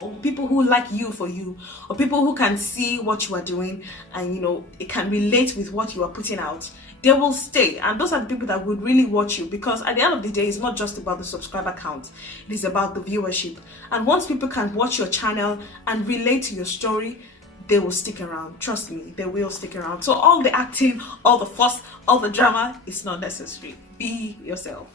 or people who like you for you, or people who can see what you are doing and it can relate with what you are putting out, they will stay. And those are the people that would really watch you, because at the end of the day, it's not just about the subscriber count, it is about the viewership. And once people can watch your channel and relate to your story, they will stick around. Trust me, they will stick around. So all the acting, all the fuss, all the drama is not necessary. Be yourself.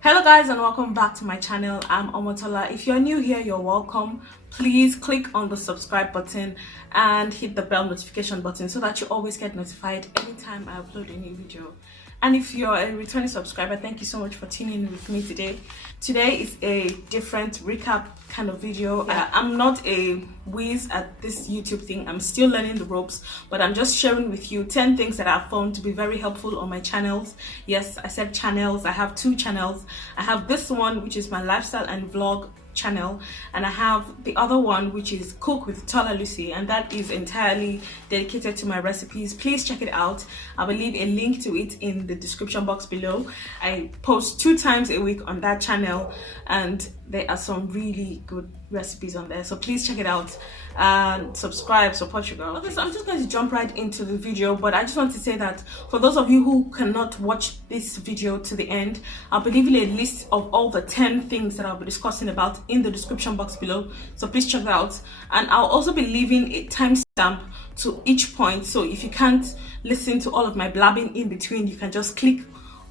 Hello guys, and welcome back to my channel. I'm Tola. If you're new here, you're welcome. Please click on the subscribe button and hit the bell notification button so that you always get notified anytime I upload a new video. And if you're a returning subscriber, thank you so much for tuning in with me today. Today is a different recap kind of video. I'm not a whiz at this YouTube thing. I'm still learning the ropes, but I'm just sharing with you 10 things that I've found to be very helpful on my channels. Yes, I said channels. I have 2 channels. I have this one, which is my lifestyle and vlog channel, and I have the other one, which is Cook with Tola Lusi, and that is entirely dedicated to my recipes. Please check it out. I will leave a link to it in the description box below. I post 2 times a week on that channel, and there are some really good recipes on there, so please check it out and subscribe, support your girl. Okay, so I'm just going to jump right into the video, but I just want to say that for those of you who cannot watch this video to the end, I'll be leaving a list of all the 10 things that I'll be discussing about in the description box below, so please check it out. And I'll also be leaving a timestamp to each point, so if you can't listen to all of my blabbing in between, you can just click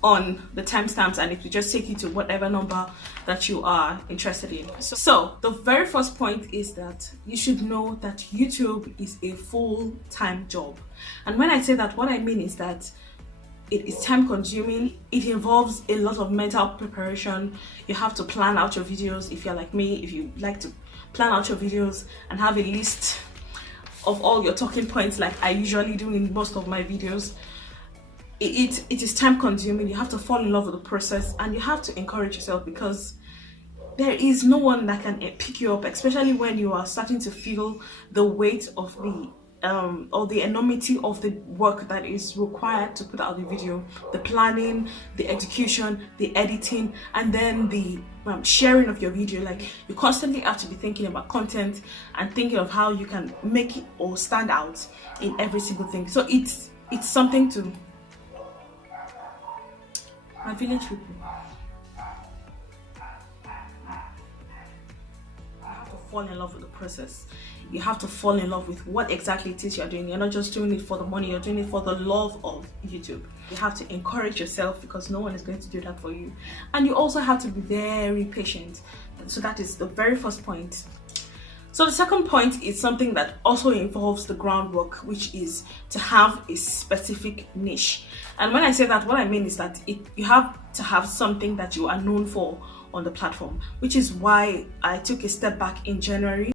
on the timestamps and it will just take you to whatever number that you are interested in. So the very first point is that you should know that YouTube is a full-time job. And when I say that, what I mean is that it is time consuming. It involves a lot of mental preparation. You have to plan out your videos. If you're like me, if you like to plan out your videos and have a list of all your talking points like I usually do in most of my videos, it is time consuming. You have to fall in love with the process, and you have to encourage yourself, because there is no one that can pick you up, especially when you are starting to feel the weight of the or the enormity of the work that is required to put out the video, the planning, the execution, the editing, and then the sharing of your video. Like, you constantly have to be thinking about content and thinking of how you can make it or stand out in every single thing. So it's something to my village people. You have to fall in love with the process. You have to fall in love with what exactly it is you're doing. You're not just doing it for the money, you're doing it for the love of YouTube. You have to encourage yourself, because no one is going to do that for you. And you also have to be very patient. So that is the very first point. So the second point is something that also involves the groundwork, which is to have a specific niche. And when I say that, what I mean is that you have to have something that you are known for on the platform, which is why I took a step back in January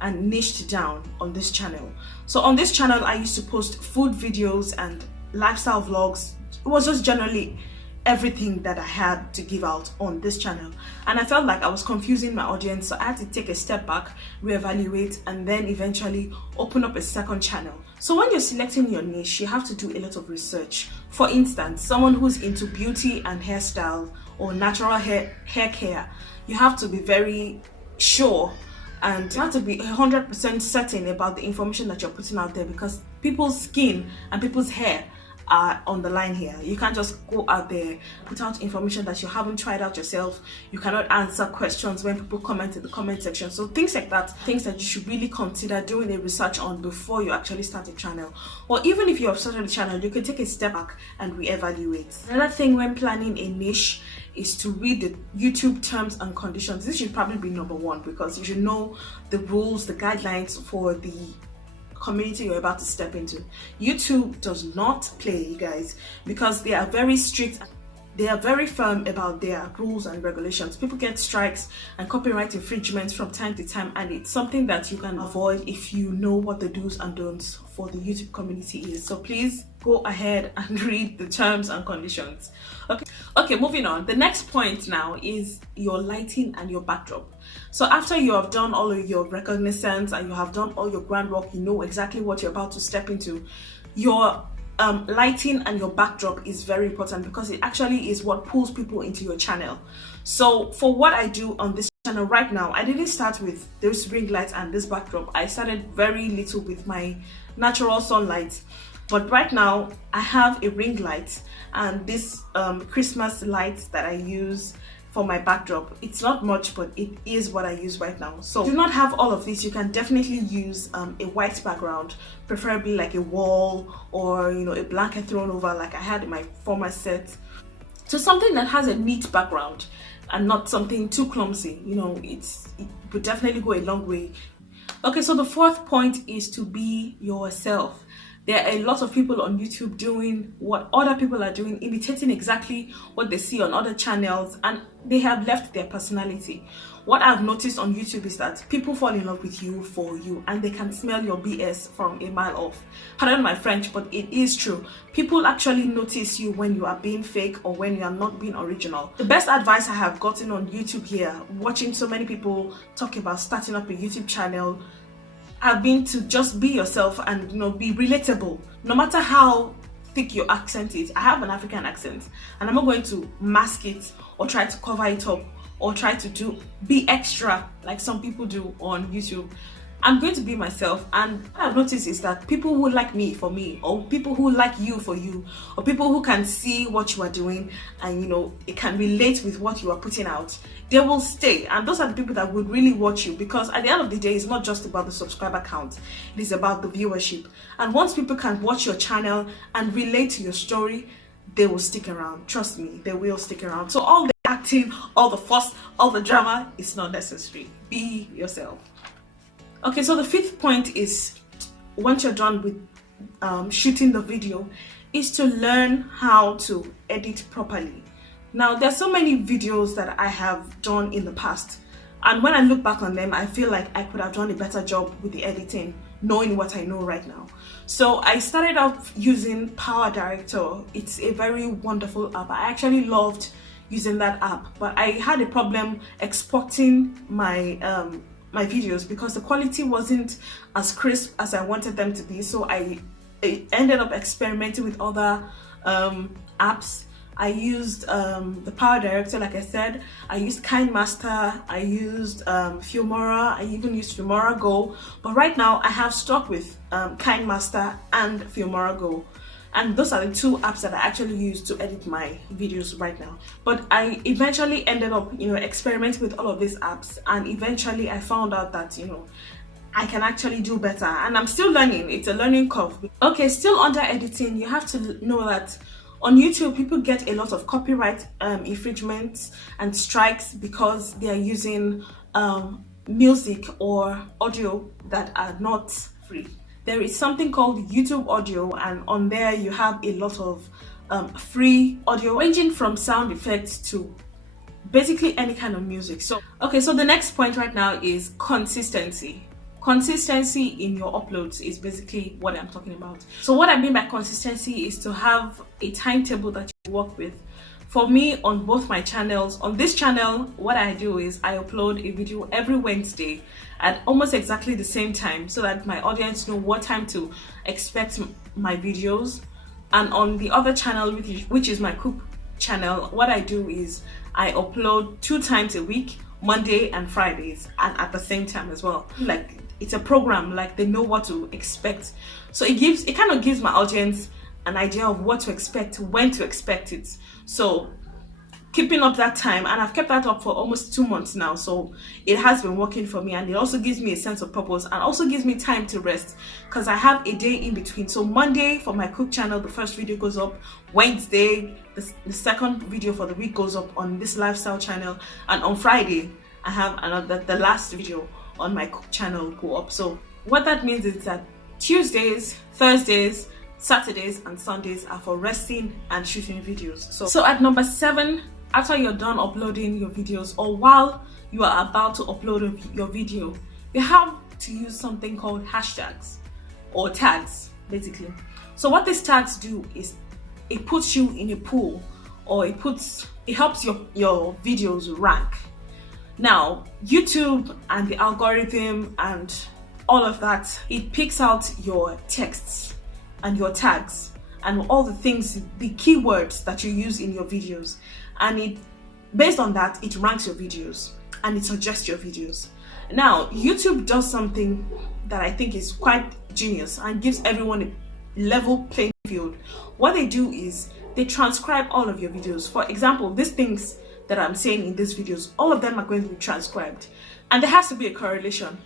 and niched down on this channel. So on this channel, I used to post food videos and lifestyle vlogs. It was just generally everything that I had to give out on this channel, and I felt like I was confusing my audience, so I had to take a step back, reevaluate, and then eventually open up a second channel. So when you're selecting your niche, you have to do a lot of research. For instance, someone who's into beauty and hairstyle or natural hair care, you have to be very sure and you have to be 100% certain about the information that you're putting out there, because people's skin and people's hair are on the line here. You can't just go out there, put out information that you haven't tried out yourself. You cannot answer questions when people comment in the comment section. So things like that, things that you should really consider doing a research on before you actually start a channel. Or even if you have started a channel, you can take a step back and reevaluate. Another thing when planning a niche is to read the YouTube terms and conditions. This should probably be number 1, because you should know the rules, the guidelines for the community you're about to step into. YouTube does not play, you guys, because they are very strict. They are very firm about their rules and regulations. People get strikes and copyright infringements from time to time, and it's something that you can avoid if you know what the do's and don'ts for the YouTube community is. So please go ahead and read the terms and conditions. Okay, moving on. The next point now is your lighting and your backdrop. So after you have done all of your reconnaissance and you have done all your groundwork, you know exactly what you're about to step into, your lighting and your backdrop is very important, because it actually is what pulls people into your channel. So for what I do on this channel right now, I didn't start with this ring light and this backdrop. I started very little with my natural sunlight, but right now I have a ring light and this Christmas light that I use for my backdrop. It's not much, but it is what I use right now. So if you do not have all of this, you can definitely use a white background, preferably like a wall or a blanket thrown over like I had in my former set. So something that has a neat background and not something too clumsy. It would definitely go a long way. Okay, so the fourth point is to be yourself. There are a lot of people on YouTube doing what other people are doing, imitating exactly what they see on other channels, and they have left their personality. What I've noticed on YouTube is that people fall in love with you for you, and they can smell your BS from a mile off. Pardon my French, but it is true. People actually notice you when you are being fake or when you are not being original. The best advice I have gotten on YouTube here, watching so many people talk about starting up a YouTube channel, have been to just be yourself and be relatable. No matter how thick your accent is. I have an African accent, and I'm not going to mask it or try to cover it up or try to be extra like some people do on YouTube. I'm going to be myself, and what I've noticed is that people who like me for me, or people who like you for you, or people who can see what you are doing and it can relate with what you are putting out, they will stay. And those are the people that would really watch you, because at the end of the day, it's not just about the subscriber count, it is about the viewership. And once people can watch your channel and relate to your story, they will stick around. Trust me, they will stick around. So all the acting, all the fuss, all the drama is not necessary. Be yourself. Okay, so the fifth point is, once you're done with shooting the video, is to learn how to edit properly. Now, there's so many videos that I have done in the past, and when I look back on them, I feel like I could have done a better job with the editing, knowing what I know right now. So I started off using Power Director. It's a very wonderful app. I actually loved using that app, but I had a problem exporting my videos because the quality wasn't as crisp as I wanted them to be. So I ended up experimenting with other apps. I used the Power Director, like I said. I used KineMaster. I used Filmora. I even used Filmora Go. But right now I have stuck with KineMaster and Filmora Go. And those are the two apps that I actually use to edit my videos right now. But I eventually ended up, experimenting with all of these apps, and eventually I found out that, I can actually do better, and I'm still learning. It's a learning curve. Okay, still under editing, you have to know that on YouTube, people get a lot of copyright infringements and strikes because they are using music or audio that are not free. There is something called YouTube Audio, and on there you have a lot of free audio, ranging from sound effects to basically any kind of music. So the next point right now is consistency. Consistency in your uploads is basically what I'm talking about. So what I mean by consistency is to have a timetable that you work with. For me, on both my channels, on this channel, what I do is I upload a video every Wednesday at almost exactly the same time, so that my audience know what time to expect my videos. And on the other channel, which is my cook channel, what I do is I upload 2 times a week, Monday and Fridays, and at the same time as well. Like, it's a program, like they know what to expect. So it kind of gives my audience an idea of what to expect, when to expect it. So keeping up that time, and I've kept that up for almost 2 months now, so it has been working for me, and it also gives me a sense of purpose and also gives me time to rest, because I have a day in between. So Monday for my cook channel, the first video goes up. Wednesday, the second video for the week goes up on this lifestyle channel, and on Friday I have the last video on my cook channel go up. So what that means is that Tuesdays, Thursdays, Saturdays and Sundays are for resting and shooting videos. So at number 7, after you're done uploading your videos, or while you are about to upload your video, you have to use something called hashtags or tags, basically. So what these tags do is it puts you in a pool, or it helps your videos rank. Now, YouTube and the algorithm and all of that, it picks out your texts and your tags, and all the things, the keywords that you use in your videos, and it, based on that, it ranks your videos and it suggests your videos. Now YouTube does something that I think is quite genius and gives everyone a level playing field. What they do is they transcribe all of your videos. For example, these things that I'm saying in these videos, all of them are going to be transcribed, and there has to be a correlation.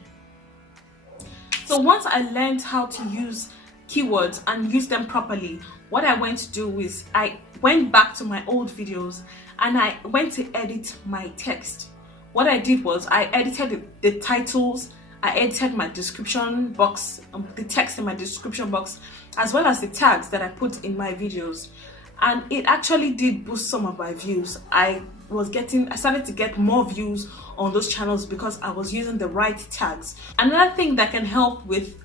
So once I learned how to use keywords and use them properly, what I went to do is I went back to my old videos and I went to edit my text. What I did was I edited the titles, I edited my description box, the text in my description box, as well as the tags that I put in my videos, and it actually did boost some of my views. I started to get more views on those channels because I was using the right tags. Another thing that can help with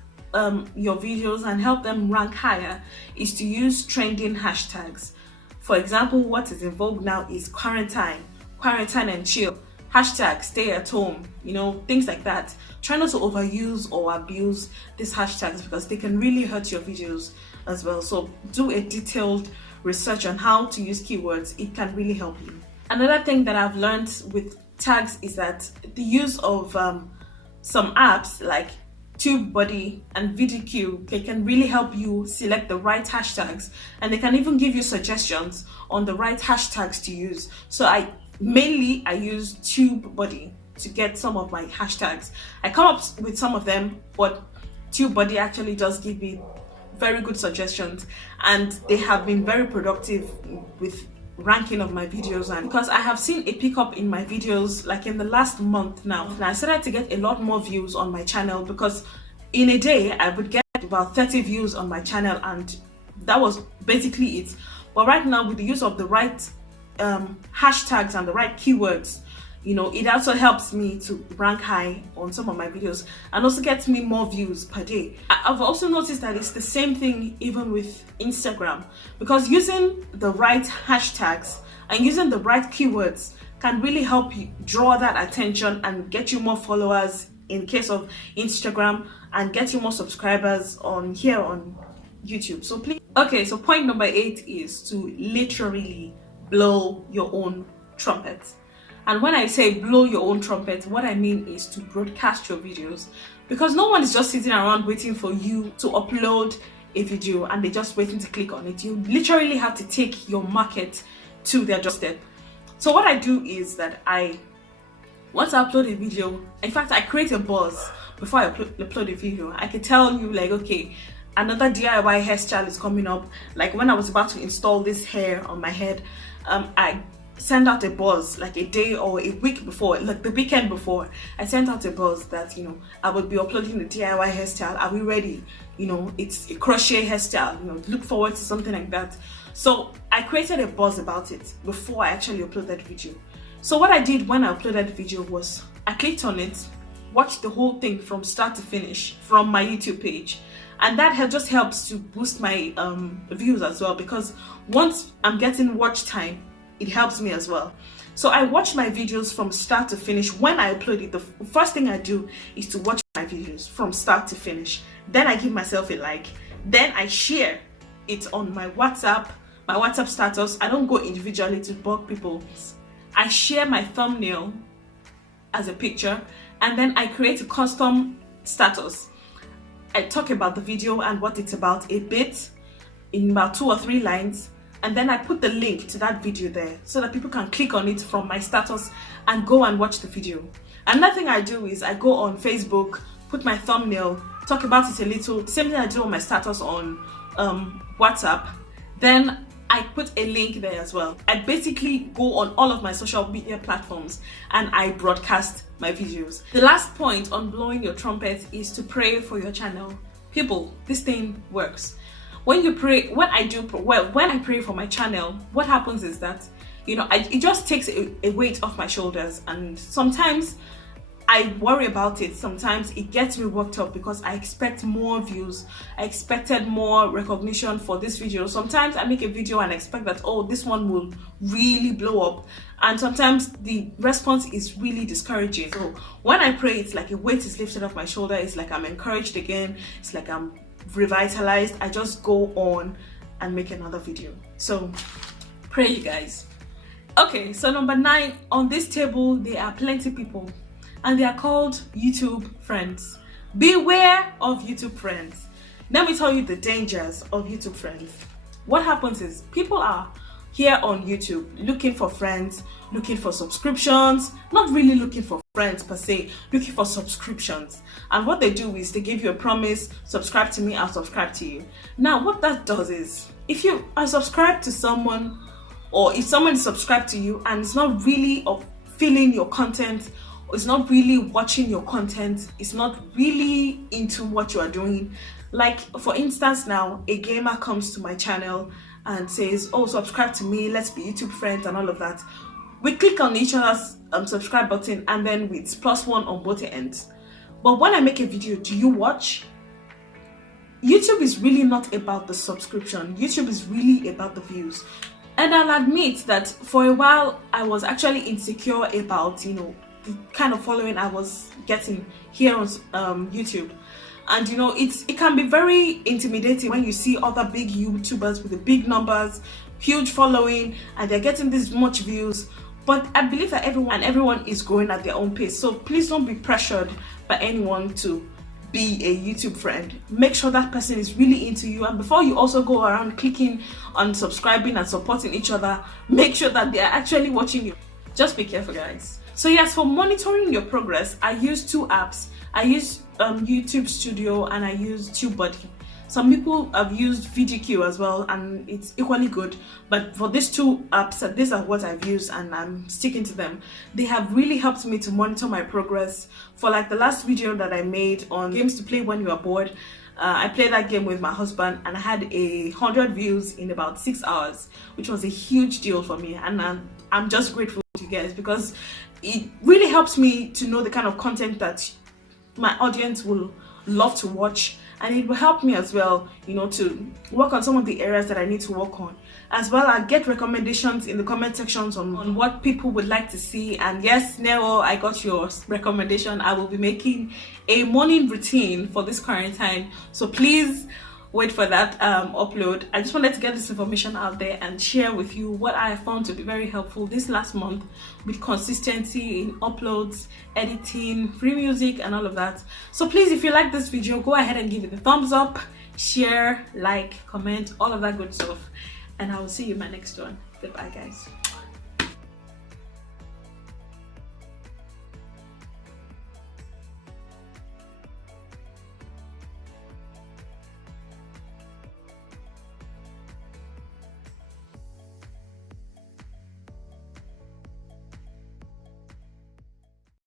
your videos and help them rank higher is to use trending hashtags. For example, what is in vogue now is quarantine and chill, hashtag stay at home, you know, things like that. Try not to overuse or abuse these hashtags because they can really hurt your videos as well. So do a detailed research on how to use keywords. It can really help you. Another thing that I've learned with tags is that the use of some apps like TubeBuddy and VidQ, they can really help you select the right hashtags, and they can even give you suggestions on the right hashtags to use. So I use TubeBuddy to get some of my hashtags. I come up with some of them, but TubeBuddy actually does give me very good suggestions, and they have been very productive with ranking of my videos. And because I have seen a pickup in my videos, like in the last month now, and I started to get a lot more views on my channel, because in a day I would get about 30 views on my channel, and that was basically it. But right now, with the use of the right hashtags and the right keywords, you know, it also helps me to rank high on some of my videos and also gets me more views per day. I've also noticed that it's the same thing even with Instagram, because using the right hashtags and using the right keywords can really help you draw that attention and get you more followers in case of Instagram, and get you more subscribers on YouTube. So please, okay, so point number 8 is to literally blow your own trumpet. And when I say blow your own trumpet, what I mean is to broadcast your videos, because no one is just sitting around waiting for you to upload a video and they're just waiting to click on it. You literally have to take your market to their doorstep. So what I do is that once I upload a video, in fact, I create a buzz before I upload a video. I can tell you, like, okay, another DIY hairstyle is coming up. Like when I was about to install this hair on my head, I send out a buzz like a day or a week before, like the weekend before. I sent out a buzz that, you know, I would be uploading the DIY hairstyle. Are we ready? You know, it's a crochet hairstyle, you know, look forward to something like that. So I created a buzz about it before I actually uploaded that video. So what I did when I uploaded the video was I clicked on it, watched the whole thing from start to finish from my YouTube page. And that just helps to boost my views as well, because once I'm getting watch time, it helps me as well. So I watch my videos from start to finish. When I upload it, the first thing I do is to watch my videos from start to finish. Then I give myself a like. Then I share it on my WhatsApp status. I don't go individually to bug people. I share my thumbnail as a picture, and then I create a custom status. I talk about the video and what it's about a bit, in about 2 or 3 lines, and then I put the link to that video there so that people can click on it from my status and go and watch the video. Another thing I do is I go on Facebook, put my thumbnail, talk about it a little, same thing I do on my status on WhatsApp, then I put a link there as well. I basically go on all of my social media platforms and I broadcast my videos. The last point on blowing your trumpet is to pray for your channel. People, this thing works. When you pray, when I pray for my channel, what happens is that, you know, it just takes a weight off my shoulders, and sometimes I worry about it. Sometimes it gets me worked up because I expect more views. I expected more recognition for this video. Sometimes I make a video and expect that, oh, this one will really blow up. And sometimes the response is really discouraging. So when I pray, it's like a weight is lifted off my shoulder. It's like I'm encouraged again. It's like I'm revitalized. I just go on and make another video. So pray, you guys. Okay, so number 9 on this table, there are plenty people, and they are called YouTube friends. Beware of YouTube friends. Let me tell you the dangers of YouTube friends. What happens is people are here on YouTube looking for friends, looking for subscriptions, not really looking for friends per se, looking for subscriptions. And what they do is they give you a promise: subscribe to me, I'll subscribe to you. Now what that does is, if you are subscribed to someone, or if someone is subscribed to you and it's not really feeling your content, or it's not really watching your content, it's not really into what you are doing. Like for instance, now a gamer comes to my channel and says, oh, subscribe to me, let's be YouTube friends and all of that. We click on each other's subscribe button, and then it's +1 on both ends. But when I make a video, do you watch? YouTube is really not about the subscription. YouTube is really about the views. And I'll admit that for a while I was actually insecure about, the kind of following I was getting here on YouTube. And it can be very intimidating when you see other big YouTubers with the big numbers, huge following, and they're getting this much views. But I believe that everyone is growing at their own pace. So please don't be pressured by anyone to be a YouTube friend. Make sure that person is really into you, and before you also go around clicking on subscribing and supporting each other, make sure that they are actually watching you. Just be careful, guys. So yes, for monitoring your progress, I use 2 apps. I use YouTube Studio and I use TubeBuddy. Some people have used VidQueue as well, and it's equally good. But for these 2 apps, these are what I've used and I'm sticking to them. They have really helped me to monitor my progress. For like the last video that I made on games to play when you are bored, I played that game with my husband and I had 100 views in about 6 hours, which was a huge deal for me. And I'm just grateful to you guys, because it really helps me to know the kind of content that my audience will love to watch, and it will help me as well, to work on some of the areas that I need to work on. As well, I get recommendations in the comment sections on what people would like to see. And yes, Nero, I got your recommendation. I will be making a morning routine for this quarantine, so please wait for that upload. I just wanted to get this information out there and share with you what I found to be very helpful this last month with consistency in uploads, editing, free music and all of that. So please, if you like this video, go ahead and give it a thumbs up, share, like, comment, all of that good stuff, and I will see you in my next one. Goodbye, guys.